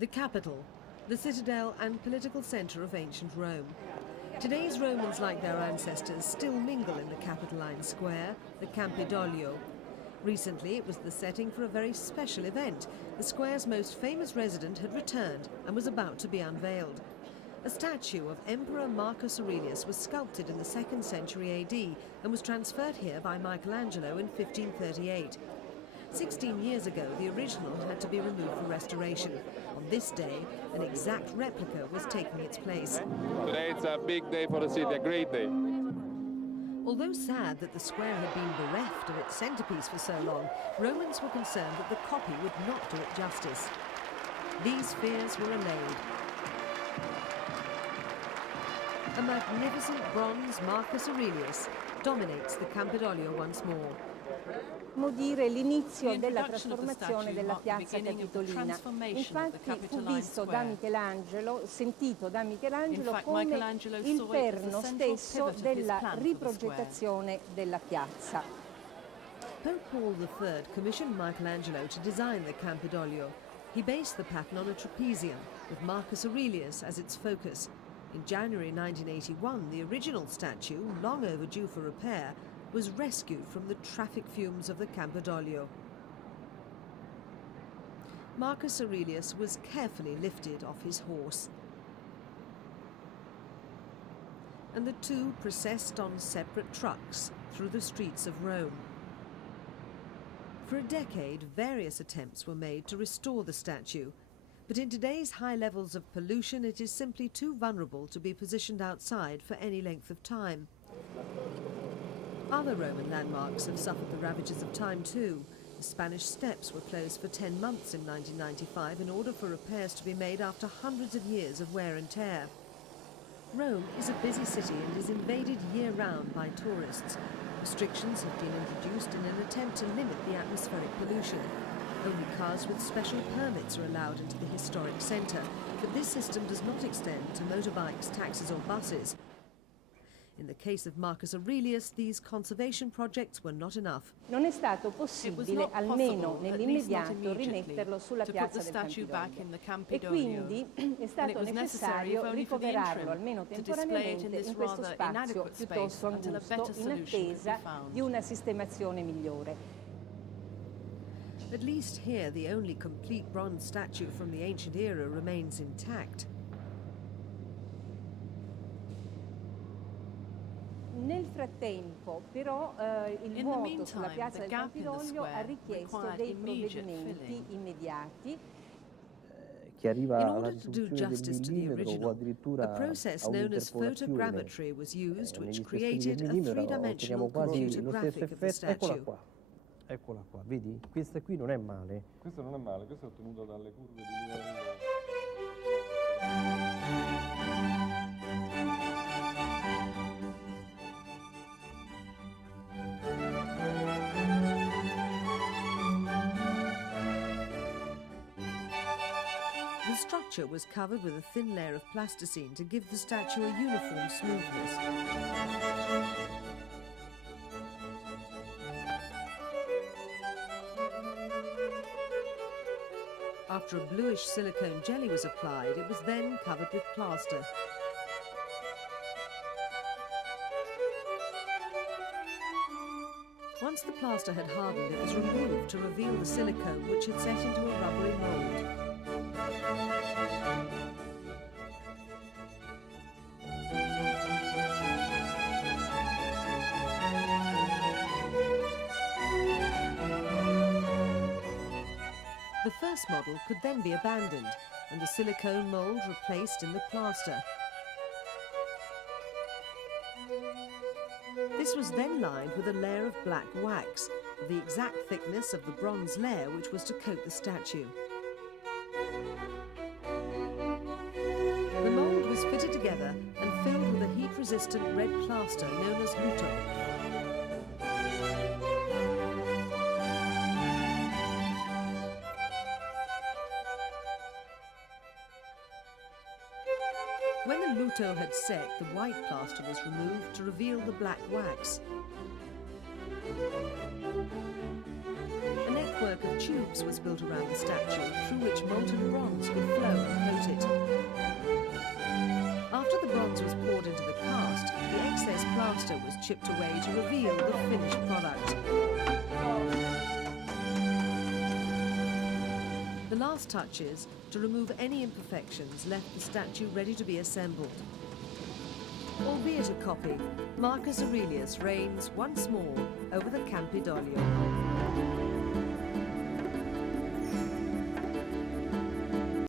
The capital, the citadel and political centre of ancient Rome. Today's Romans, like their ancestors, still mingle in the Capitoline Square, the Campidoglio. Recently, it was the setting for a very special event. The square's most famous resident had returned and was about to be unveiled. A statue of Emperor Marcus Aurelius was sculpted in the 2nd century AD and was transferred here by Michelangelo in 1538. 16 years ago, the original had to be removed for restoration. On this day, an exact replica was taking its place. Today it's a big day for the city, a great day. Although sad that the square had been bereft of its centrepiece for so long, Romans were concerned that the copy would not do it justice. These fears were allayed. A magnificent bronze Marcus Aurelius dominates the Campidoglio once more. Dire l'inizio della trasformazione della piazza Capitolina. Infatti fu visto da Michelangelo, sentito da Michelangelo come il perno stesso della riprogettazione della piazza. Pope Paul III commissioned Michelangelo to design the Campidoglio. He based the pattern on a trapezium, with Marcus Aurelius as its focus. In January 1981, the original statue, long overdue for repair, was rescued from the traffic fumes of the Campidoglio. Marcus Aurelius was carefully lifted off his horse, and the two processed on separate trucks through the streets of Rome. For a decade, various attempts were made to restore the statue, but in today's high levels of pollution, it is simply too vulnerable to be positioned outside for any length of time. Other Roman landmarks have suffered the ravages of time too. The Spanish Steps were closed for 10 months in 1995 in order for repairs to be made after hundreds of years of wear and tear. Rome is a busy city and is invaded year-round by tourists. Restrictions have been introduced in an attempt to limit the atmospheric pollution. Only cars with special permits are allowed into the historic centre, but this system does not extend to motorbikes, taxis or buses. In the case of Marcus Aurelius, these conservation projects were not enough. Non è stato possibile, almeno nell'immediato, rimetterlo sulla piazza del Campidoglio. E quindi è stato necessario ricoverarlo, almeno temporaneamente, in questo spazio piuttosto angusto, in attesa di una sistemazione migliore. At least here, the only complete bronze statue from the ancient era remains intact. Nel frattempo, però, il vuoto sulla piazza del Campidoglio ha richiesto dei provvedimenti immediati. In order to do justice to the original, a process known as photogrammetry was used, which created a three-dimensional computer graphic of the statue. Eccola qua, vedi? Questa qui non è male. Questo non è male, questo è ottenuto dalle curve di livello. The structure was covered with a thin layer of plasticine to give the statue a uniform smoothness. After a bluish silicone jelly was applied, it was then covered with plaster. Once the plaster had hardened, it was removed to reveal the silicone, which had set into a rubbery mould. The first model could then be abandoned and the silicone mould replaced in the plaster. This was then lined with a layer of black wax, of the exact thickness of the bronze layer which was to coat the statue. The mould was fitted together and filled with a heat-resistant red plaster known as luto. When the luto had set, the white plaster was removed to reveal the black wax. A network of tubes was built around the statue, through which molten bronze could flow. chipped away to reveal the finished product. The last touches to remove any imperfections left the statue ready to be assembled. Albeit a copy, Marcus Aurelius reigns once more over the Campidoglio.